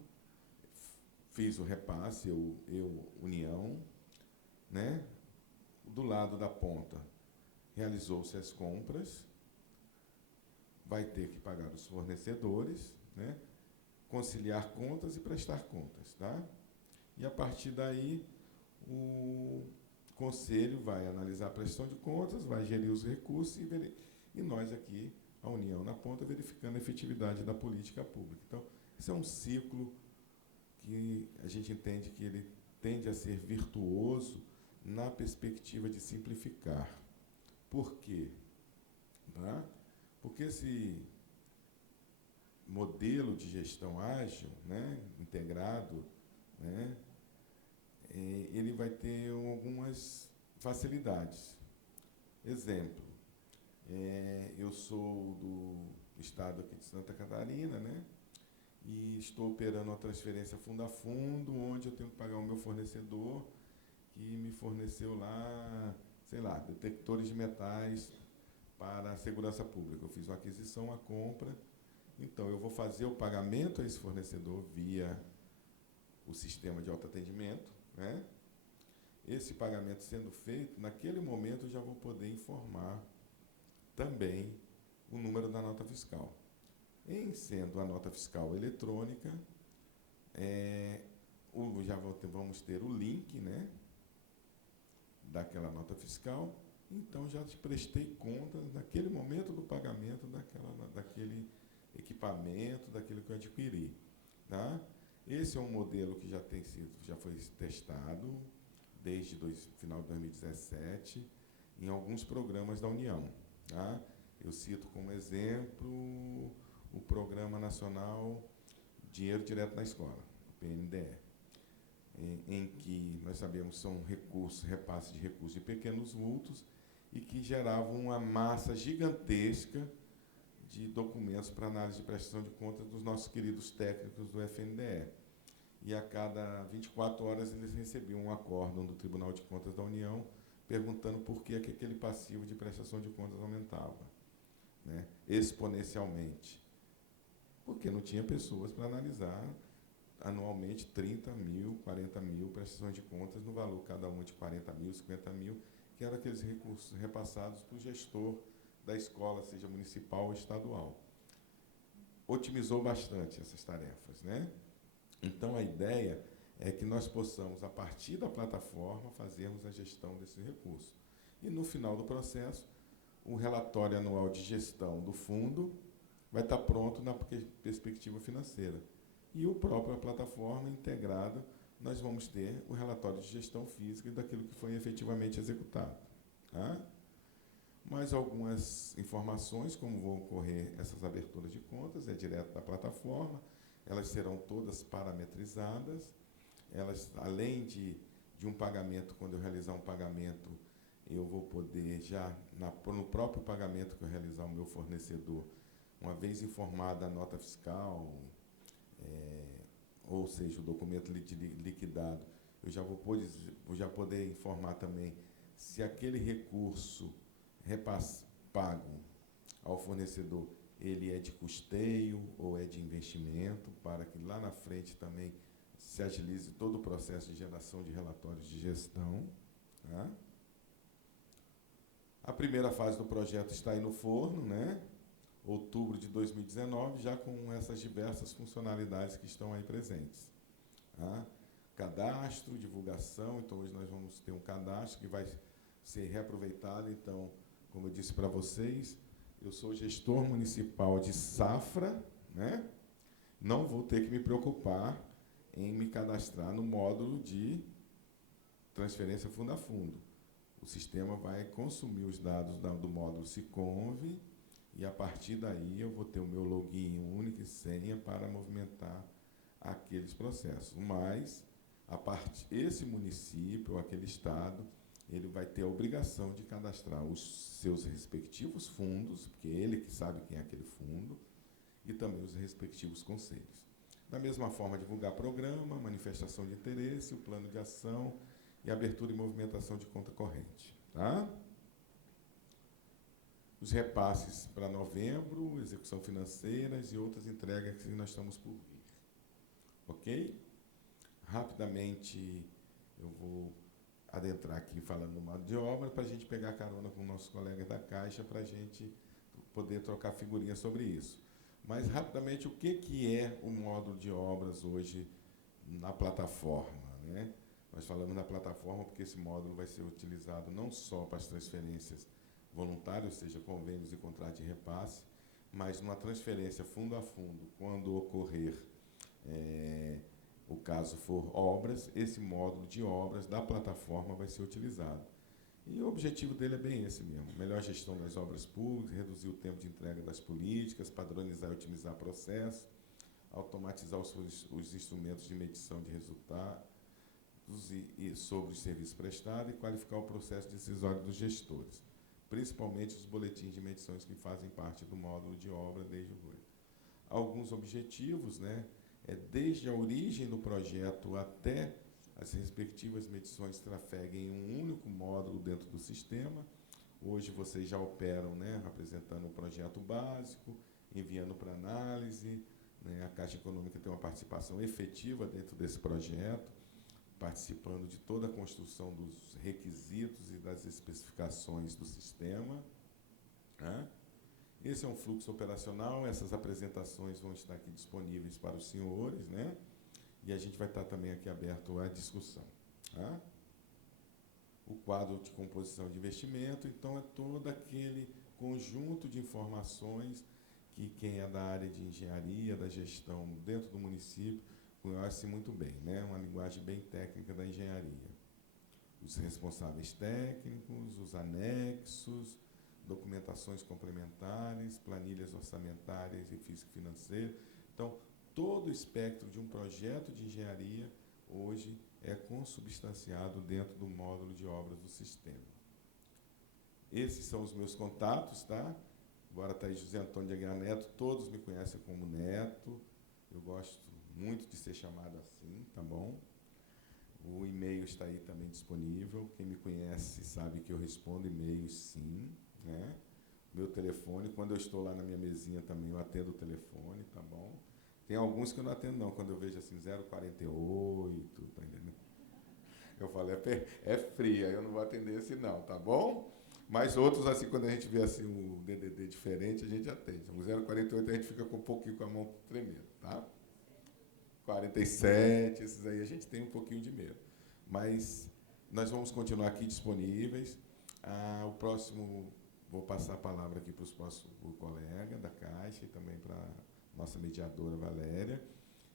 fiz o repasse, União, né? Do lado da ponta, realizou-se as compras, vai ter que pagar os fornecedores, né? Conciliar contas e prestar contas, tá? E, a partir daí, o Conselho vai analisar a prestação de contas, vai gerir os recursos e nós aqui, a União na ponta, verificando a efetividade da política pública. Então, esse é um ciclo que a gente entende que ele tende a ser virtuoso na perspectiva de simplificar. Por quê? Tá? Porque esse modelo de gestão ágil, né, integrado, né, ele vai ter algumas facilidades. Exemplo, eu sou do estado aqui de Santa Catarina, né, e estou operando uma transferência fundo a fundo, onde eu tenho que pagar o meu fornecedor, que me forneceu lá, sei lá, detectores de metais para a segurança pública. Eu fiz uma aquisição, uma compra, então eu vou fazer o pagamento a esse fornecedor via o sistema de autoatendimento, né? Esse pagamento sendo feito, naquele momento eu já vou poder informar também o número da nota fiscal. Em sendo a nota fiscal eletrônica, já vamos ter o link, né, daquela nota fiscal, então já te prestei conta naquele momento do pagamento daquele equipamento, daquilo que eu adquiri. Tá? Esse é um modelo que já foi testado desde final de 2017 em alguns programas da União. Tá? Eu cito como exemplo o Programa Nacional Dinheiro Direto na Escola, o PNDE, em que nós sabemos que são repasse de recursos de pequenos vultos e que geravam uma massa gigantesca de documentos para análise de prestação de contas dos nossos queridos técnicos do FNDE. E a cada 24 horas eles recebiam um acórdão do Tribunal de Contas da União perguntando por que aquele passivo de prestação de contas aumentava, né, exponencialmente. Porque não tinha pessoas para analisar anualmente 30 mil, 40 mil prestações de contas no valor cada uma de 40 mil, 50 mil, que eram aqueles recursos repassados para o gestor da escola, seja municipal ou estadual. Otimizou bastante essas tarefas, né? Então, a ideia é que nós possamos, a partir da plataforma, fazermos a gestão desses recursos. E, no final do processo, o relatório anual de gestão do fundo vai estar pronto na perspectiva financeira. E a própria plataforma integrada, nós vamos ter o relatório de gestão física daquilo que foi efetivamente executado. Tá? Mais algumas informações, como vão ocorrer essas aberturas de contas, é direto da plataforma, elas serão todas parametrizadas, elas, além de um pagamento, quando eu realizar um pagamento, eu vou poder já, no próprio pagamento que eu realizar o meu fornecedor, uma vez informada a nota fiscal, ou seja, o documento liquidado, eu já vou poder informar também se aquele recurso pago ao fornecedor, ele é de custeio ou é de investimento, para que lá na frente também se agilize todo o processo de geração de relatórios de gestão. Tá? A primeira fase do projeto está aí no forno, né? Outubro de 2019, já com essas diversas funcionalidades que estão aí presentes. Tá? Cadastro, divulgação, então hoje nós vamos ter um cadastro que vai ser reaproveitado. Então, como eu disse para vocês, eu sou gestor municipal de safra, né? Não vou ter que me preocupar em me cadastrar no módulo de transferência fundo a fundo. O sistema vai consumir os dados do módulo Siconv e, a partir daí, eu vou ter o meu login único e senha para movimentar aqueles processos. Mas, esse município, ou aquele estado, ele vai ter a obrigação de cadastrar os seus respectivos fundos, porque ele que sabe quem é aquele fundo, e também os respectivos conselhos. Da mesma forma, divulgar programa, manifestação de interesse, o plano de ação e abertura e movimentação de conta corrente. Tá? Os repasses para novembro, execução financeiras e outras entregas que nós estamos por vir. Ok? Rapidamente, eu vou adentrar aqui falando do modo de obra para a gente pegar carona com nossos colegas da Caixa para a gente poder trocar figurinhas sobre isso. Mas, rapidamente, o que é o módulo de obras hoje na plataforma, né? Nós falamos da plataforma porque esse módulo vai ser utilizado não só para as transferências voluntárias, ou seja, convênios e contratos de repasse, mas numa transferência fundo a fundo, quando ocorrer, o caso for obras, esse módulo de obras da plataforma vai ser utilizado. E o objetivo dele é bem esse mesmo: melhor gestão das obras públicas, reduzir o tempo de entrega das políticas, padronizar e otimizar processos, automatizar os instrumentos de medição de resultados e sobre os serviços prestados e qualificar o processo decisório dos gestores, principalmente os boletins de medições que fazem parte do módulo de obra desde o governo. Alguns objetivos, né, desde a origem do projeto até as respectivas medições trafeguem em um único módulo dentro do sistema. Hoje vocês já operam, né, apresentando o projeto básico, enviando para análise, né, a Caixa Econômica tem uma participação efetiva dentro desse projeto, participando de toda a construção dos requisitos e das especificações do sistema. Né? Esse é um fluxo operacional, essas apresentações vão estar aqui disponíveis para os senhores, né? E a gente vai estar também aqui aberto à discussão. Tá? O quadro de composição de investimento, então, é todo aquele conjunto de informações que quem é da área de engenharia, da gestão dentro do município, conhece muito bem, né? Uma linguagem bem técnica da engenharia. Os responsáveis técnicos, os anexos, documentações complementares, planilhas orçamentárias e físico-financeiras. Então, todo o espectro de um projeto de engenharia hoje é consubstanciado dentro do módulo de obras do sistema. Esses são os meus contatos, tá? Agora está aí José Antônio de Aguiar Neto, todos me conhecem como Neto, eu gosto muito de ser chamado assim, tá bom? O e-mail está aí também disponível, quem me conhece sabe que eu respondo e-mails sim, né? Meu telefone, quando eu estou lá na minha mesinha também eu atendo o telefone, tá bom? Tem alguns que eu não atendo não, quando eu vejo assim 048, tá entendendo? Eu falo, é fria, eu não vou atender esse não, tá bom? Mas outros, assim, quando a gente vê assim um DDD diferente, a gente atende. O 048 a gente fica com um pouquinho com a mão tremendo, tá? 47, esses aí a gente tem um pouquinho de medo. Mas nós vamos continuar aqui disponíveis. O próximo, vou passar a palavra aqui para o colega da Caixa e também para a nossa mediadora Valéria.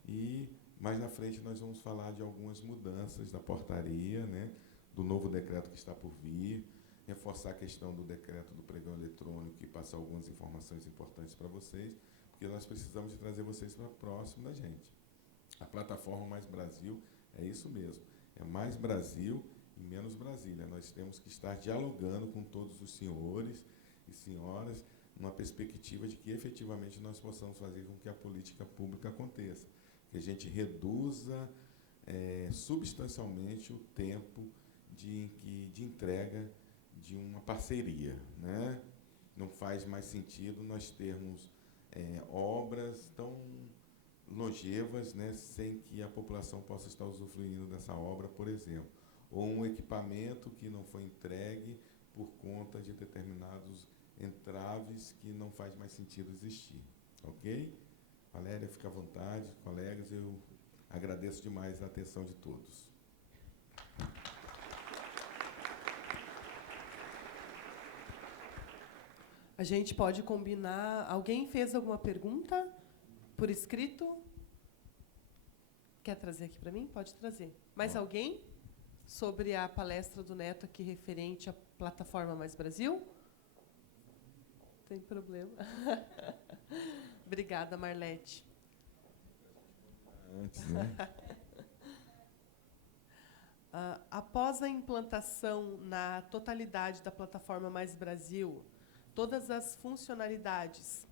E mais na frente nós vamos falar de algumas mudanças da portaria, né, do novo decreto que está por vir, reforçar a questão do decreto do pregão eletrônico e passar algumas informações importantes para vocês, porque nós precisamos de trazer vocês para próximo da gente. A plataforma Mais Brasil é isso mesmo, é mais Brasil e menos Brasília. Nós temos que estar dialogando com todos os senhores e senhoras numa perspectiva de que efetivamente nós possamos fazer com que a política pública aconteça, que a gente reduza substancialmente o tempo de entrega de uma parceria, né? Não faz mais sentido nós termos obras tão longevas, né, sem que a população possa estar usufruindo dessa obra, por exemplo, ou um equipamento que não foi entregue por conta de determinados entraves que não faz mais sentido existir, ok? Valéria, fica à vontade, colegas, eu agradeço demais a atenção de todos. A gente pode combinar. Alguém fez alguma pergunta por escrito? Quer trazer aqui para mim? Pode trazer. Mais alguém sobre a palestra do Neto aqui referente à plataforma Mais Brasil? tem problema. Obrigada, Marlete. Antes, né? Após a implantação na totalidade da plataforma Mais Brasil, todas as funcionalidades,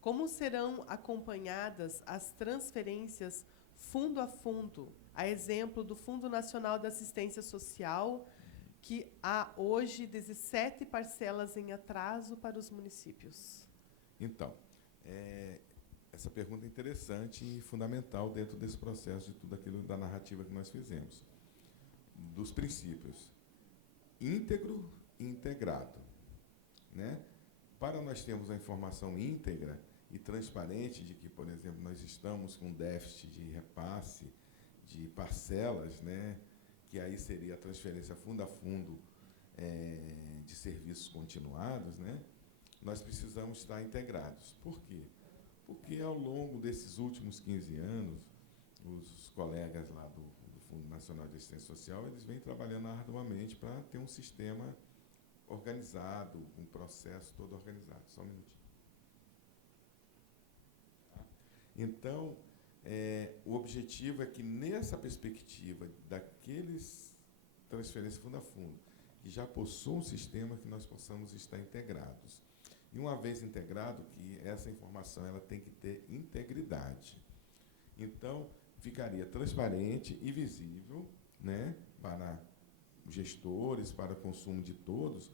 como serão acompanhadas as transferências fundo a fundo, a exemplo do Fundo Nacional de Assistência Social, que há hoje 17 parcelas em atraso para os municípios? Então, essa pergunta é interessante e fundamental dentro desse processo de tudo aquilo da narrativa que nós fizemos. Dos princípios íntegro e integrado, né? Para nós termos a informação íntegra e transparente de que, por exemplo, nós estamos com déficit de repasse de parcelas, né? Que aí seria a transferência fundo a fundo de serviços continuados, né? Nós precisamos estar integrados. Por quê? Porque ao longo desses últimos 15 anos, os colegas lá do Fundo Nacional de Assistência Social, eles vêm trabalhando arduamente para ter um sistema organizado, um processo todo organizado. Só um minutinho. Então, o objetivo é que, nessa perspectiva daqueles transferências fundo a fundo, que já possuam um sistema, que nós possamos estar integrados. E, uma vez integrado, que essa informação ela tem que ter integridade. Então, ficaria transparente e visível, né, para os gestores, para o consumo de todos,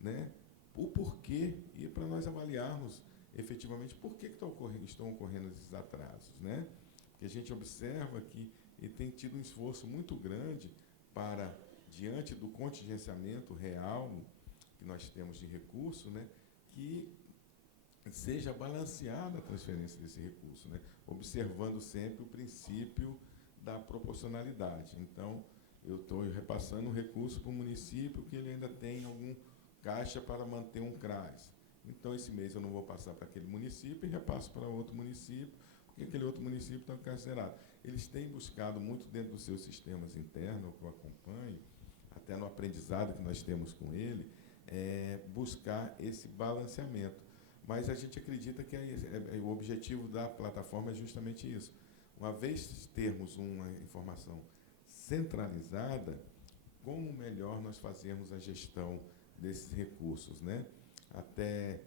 né, o porquê, e para nós avaliarmos efetivamente por que estão ocorrendo esses atrasos, né? Porque a gente observa que ele tem tido um esforço muito grande para, diante do contingenciamento real que nós temos de recurso, né, que seja balanceada a transferência desse recurso, né, observando sempre o princípio da proporcionalidade. Então, eu estou repassando um recurso para o município que ele ainda tem algum caixa para manter um CRAS. Então, esse mês eu não vou passar para aquele município e repasso para outro município, porque aquele outro município está encarcerado. Eles têm buscado muito dentro dos seus sistemas internos, que eu acompanho, até no aprendizado que nós temos com ele, buscar esse balanceamento. Mas a gente acredita que o objetivo da plataforma é justamente isso. Uma vez termos uma informação centralizada, como melhor nós fazemos a gestão desses recursos, né? Até,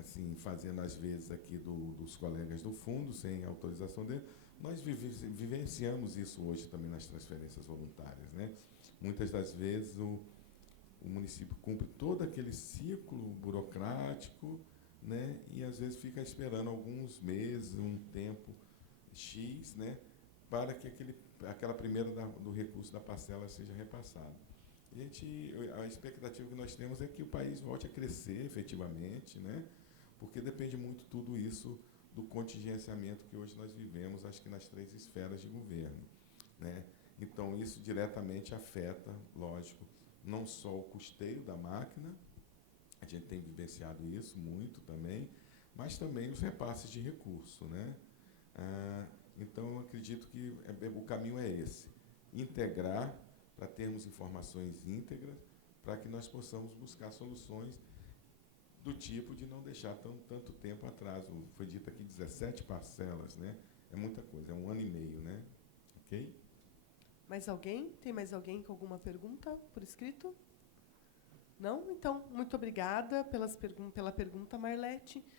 assim, fazendo às vezes aqui dos colegas do fundo, sem autorização dele, nós vivenciamos isso hoje também nas transferências voluntárias, né? Muitas das vezes o município cumpre todo aquele ciclo burocrático, né? E às vezes fica esperando alguns meses, um tempo X, né? Para que aquela primeira do recurso da parcela seja repassada. A expectativa que nós temos é que o país volte a crescer efetivamente, né? Porque depende muito tudo isso do contingenciamento que hoje nós vivemos, acho que nas 3 esferas de governo, né? Então, isso diretamente afeta, lógico, não só o custeio da máquina, a gente tem vivenciado isso muito também, mas também os repasses de recurso, né? Então, eu acredito que o caminho é esse, integrar para termos informações íntegras, para que nós possamos buscar soluções do tipo de não deixar tanto tempo atrás. Foi dito aqui 17 parcelas, né? É muita coisa, é 1 ano e meio, né? Ok? Mais alguém? Tem mais alguém com alguma pergunta por escrito? Não? Então, muito obrigada pela pergunta, Marlete.